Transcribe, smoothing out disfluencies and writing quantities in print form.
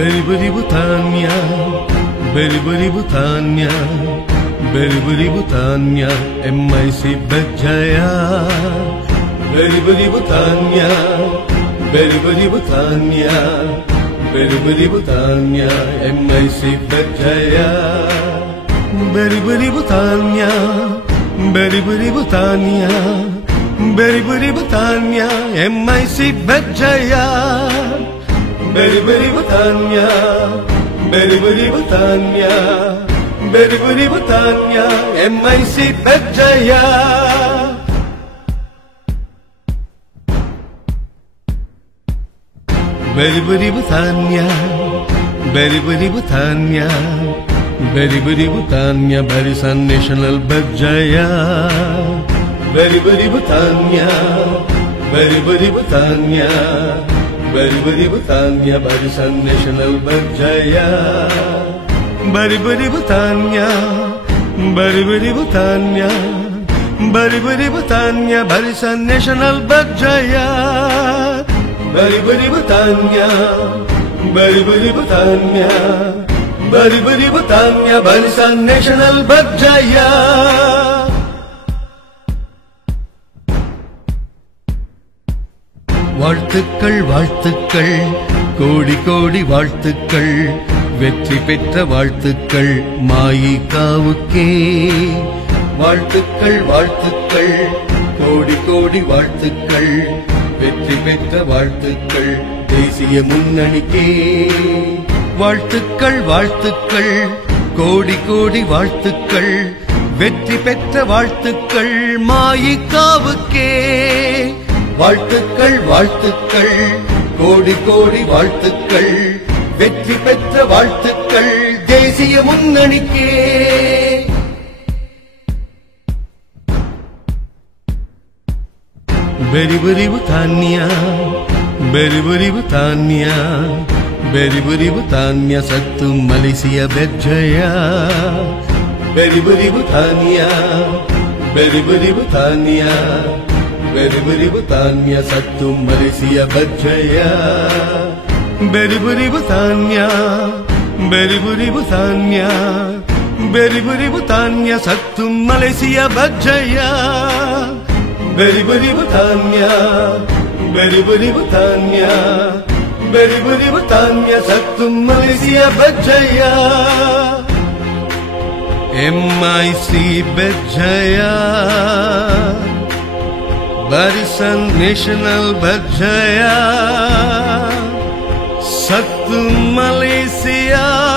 Britânia, Britânia, Britânia, MIC Bajaya, Britânia, Britânia, Britânia, MIC Bajaya, Britânia, Britânia, Britânia, MIC Bajaya. Britânia, Britânia, Britânia, MIC Bajaya. Britânia, Britânia, Britânia, Barisan National Bajaya. Britânia, Britânia, Britânia, Barisan National Bajaya. Britânia, Britânia, Britânia, Barisan National Bajaya. Britânia, Britânia, Britânia, Barisan National Bajaya. வாழ்த்துக்கள் வாழ்த்துக்கள் கோடி கோடி வாழ்த்துக்கள் வெற்றி பெற்ற வாழ்த்துக்கள் மாயிகாவுக்கே. வாழ்த்துக்கள் வாழ்த்துக்கள் கோடி கோடி வாழ்த்துக்கள் வெற்றி பெற்ற வாழ்த்துக்கள் தேசிய முன்னணிக்கே. வாழ்த்துக்கள் வாழ்த்துக்கள் கோடி கோடி வாழ்த்துக்கள் வெற்றி பெற்ற வாழ்த்துக்கள் மாயிகாவுக்கே. வாழ்த்துக்கள் வாழ்த்துக்கள் கோடி கோடி வாழ்த்துக்கள் வெற்றி பெற்ற வாழ்த்துக்கள் தேசிய முன்னணிக்கே. Britânia, Britânia, Britânia, Satu Malaysia Bajaya. Britânia, Britânia, Britânia, Satu Malaysia Bajaya. Britânia, Britânia, Britânia, Satu Malaysia Bajaya. Britânia, Britânia, Britânia, Satu Malaysia Bajaya. MIC Bajaya, Barisan National Bajaya, Satu Malaysia.